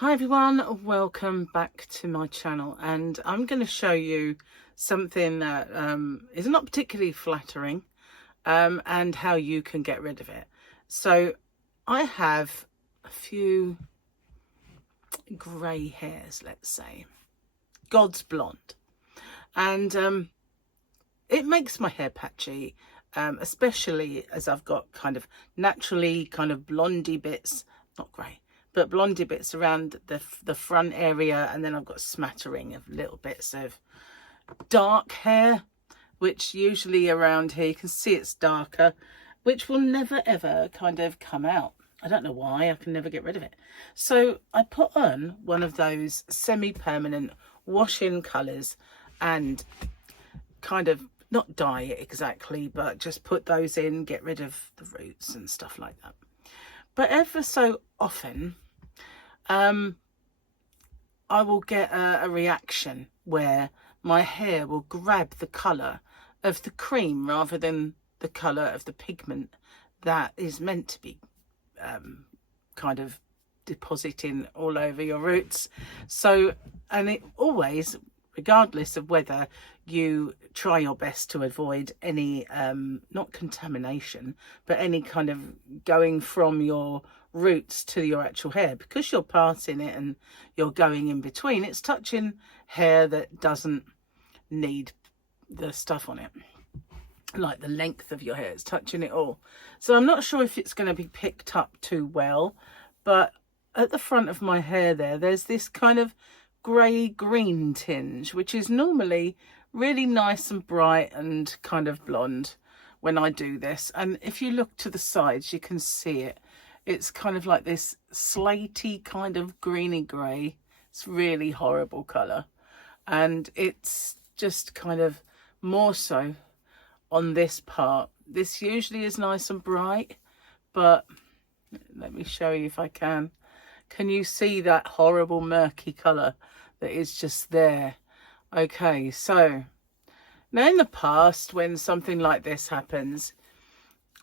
Hi everyone, welcome back to my channel, and I'm going to show you something that is not particularly flattering and how you can get rid of it. So I have a few grey hairs, let's say, God's blonde, and it makes my hair patchy, especially as I've got kind of naturally kind of blondie bits, not grey, but blondie bits around the front area, and then I've got a smattering of little bits of dark hair, which usually around here you can see it's darker, which will never ever kind of come out. I don't know why, I can never get rid of it. So I put on one of those semi-permanent wash-in colours and kind of not dye it exactly, but just put those in, get rid of the roots and stuff like that. But ever so often I will get a reaction where my hair will grab the colour of the cream rather than the colour of the pigment that is meant to be kind of depositing all over your roots. So, and it always, regardless of whether you try your best to avoid any not contamination, but any kind of going from your roots to your actual hair, because you're parting it and you're going in between, it's touching hair that doesn't need the stuff on it, like the length of your hair, it's touching it all. So I'm not sure if it's going to be picked up too well, but at the front of my hair there's this kind of grey green tinge, which is normally really nice and bright and kind of blonde when I do this. And if you look to the sides, you can see it. It's kind of like this slaty kind of greeny grey. It's really horrible colour, and it's just kind of more so on this part. This usually is nice and bright, but let me show you if I can. Can you see that horrible murky colour that is just there? Okay, so now in the past, when something like this happens,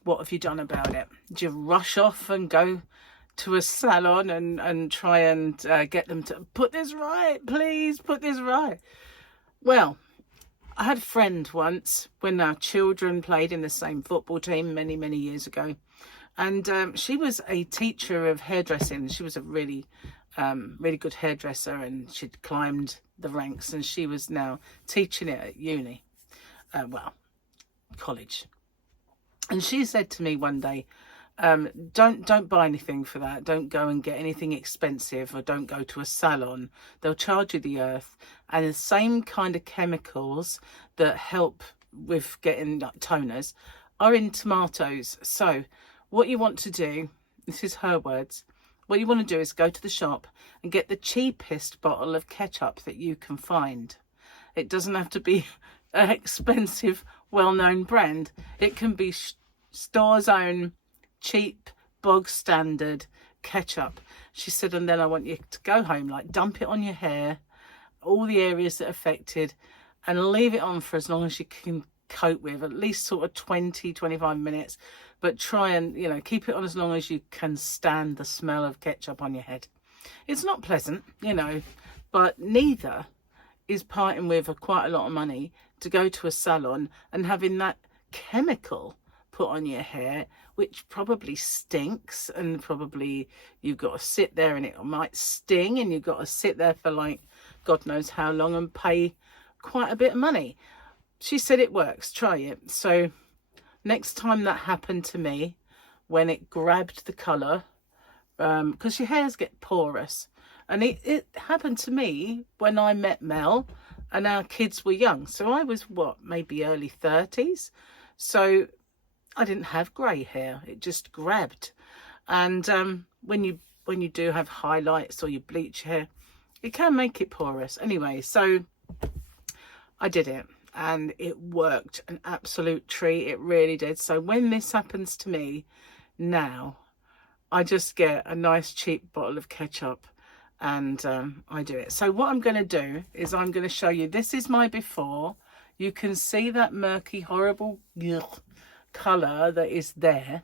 what have you done about it? Do you rush off and go to a salon and try and get them to put this right, please put this right? Well, I had a friend once when our children played in the same football team many years ago, and she was a teacher of hairdressing. She was a really good hairdresser, and she'd climbed the ranks, and she was now teaching it at uni, college. And she said to me one day, don't buy anything for that. Don't go and get anything expensive, or don't go to a salon. They'll charge you the earth. And the same kind of chemicals that help with getting like toners are in tomatoes. So what you want to do, this is her words, what you want to do is go to the shop and get the cheapest bottle of ketchup that you can find. It doesn't have to be an expensive, well-known brand. It can be store's own cheap, bog standard ketchup. She said, and then I want you to go home, like dump it on your hair, all the areas that are affected, and leave it on for as long as you can cope with, at least sort of 20-25 minutes, but try and, you know, keep it on as long as you can stand the smell of ketchup on your head. It's not pleasant, you know, but neither is parting with quite a lot of money to go to a salon and having that chemical put on your hair, which probably stinks, and probably you've got to sit there and it might sting, and you've got to sit there for like God knows how long and pay quite a bit of money. She said it works, try it. So next time that happened to me, when it grabbed the colour, because your hairs get porous, and it happened to me when I met Mel and our kids were young. So I was maybe early 30s, so I didn't have grey hair. It just grabbed. And when you do have highlights or you bleach hair, it can make it porous. Anyway, so I did it, and it worked an absolute treat. It really did. So when this happens to me now, I just get a nice cheap bottle of ketchup, and I do it. So what I'm going to do is I'm going to show you, this is my before. You can see that murky, horrible colour that is there,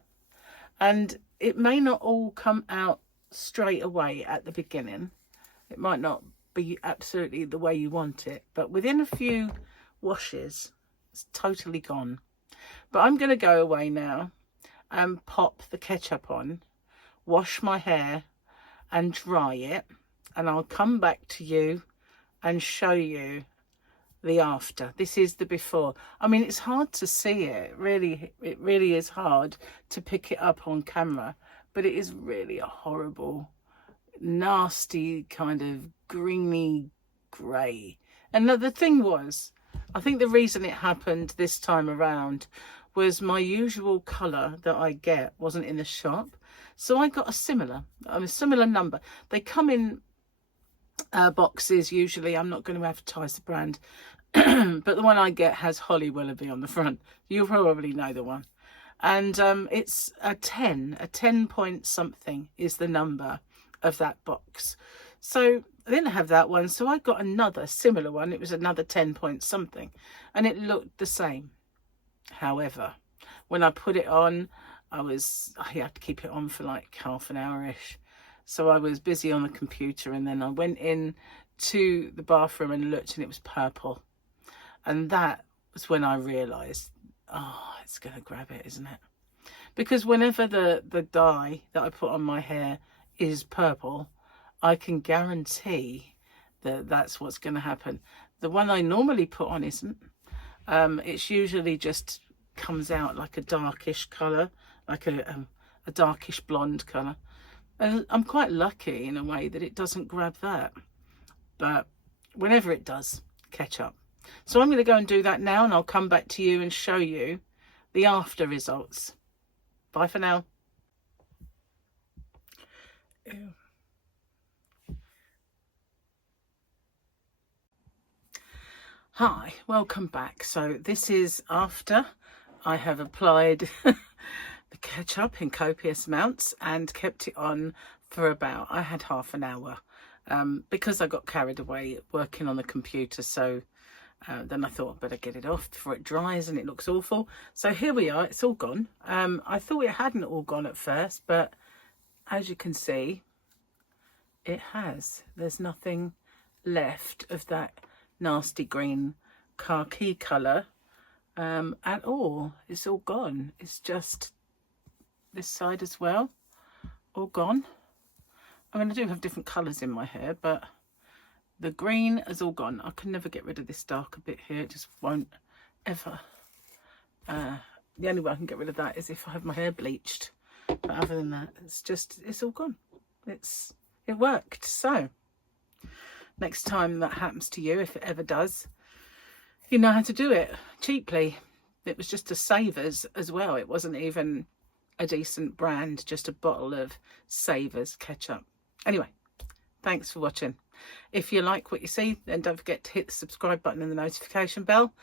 and it may not all come out straight away at the beginning, It might not be absolutely the way you want it, but within a few washes, it's totally gone. But I'm going to go away now and pop the ketchup on, wash my hair and dry it, and I'll come back to you and show you the after. This is the before. I mean, it's hard to see it. It really is hard to pick it up on camera, but it is really a horrible, nasty kind of greeny grey. And the thing was, I think the reason it happened this time around was my usual colour that I get wasn't in the shop, so I got a similar number. They come in boxes usually. I'm not going to advertise the brand, but the one I get has Holly Willoughby on the front. You'll probably know the one. And it's a 10 point something is the number of that box. So I didn't have that one, so I got another similar one. It was another 10 point something, and it looked the same. However, when I put it on, I had to keep it on for like half an hour-ish. So I was busy on the computer, and then I went in to the bathroom and looked, and it was purple. And that was when I realised, oh, it's going to grab it, isn't it? Because whenever the dye that I put on my hair is purple, I can guarantee that that's what's going to happen. The one I normally put on isn't. It's usually just comes out like a darkish colour, like a darkish blonde colour. And I'm quite lucky in a way that it doesn't grab that. But whenever it does, catch up. So I'm going to go and do that now, and I'll come back to you and show you the after results. Bye for now. Ew. Hi, welcome back. So this is after I have applied the ketchup in copious amounts and kept it on for about, I had half an hour because I got carried away working on the computer. So then I thought I'd better get it off before it dries and it looks awful. So here we are, it's all gone. I thought it hadn't all gone at first, but as you can see, it has. There's nothing left of that nasty green khaki colour at all. It's all gone. It's just this side as well, all gone. I mean, I do have different colours in my hair, but the green is all gone. I can never get rid of this darker bit here. It just won't ever. The only way I can get rid of that is if I have my hair bleached. But other than that, it's all gone. It worked. So next time that happens to you, if it ever does, you know how to do it cheaply. It was just a Savers as well. It wasn't even a decent brand, just a bottle of Savers ketchup. Anyway, thanks for watching. If you like what you see, then don't forget to hit the subscribe button and the notification bell.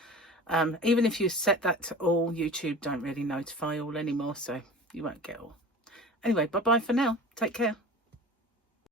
Even if you set that to all, YouTube don't really notify all anymore, so you won't get all. Anyway, bye-bye for now. Take care.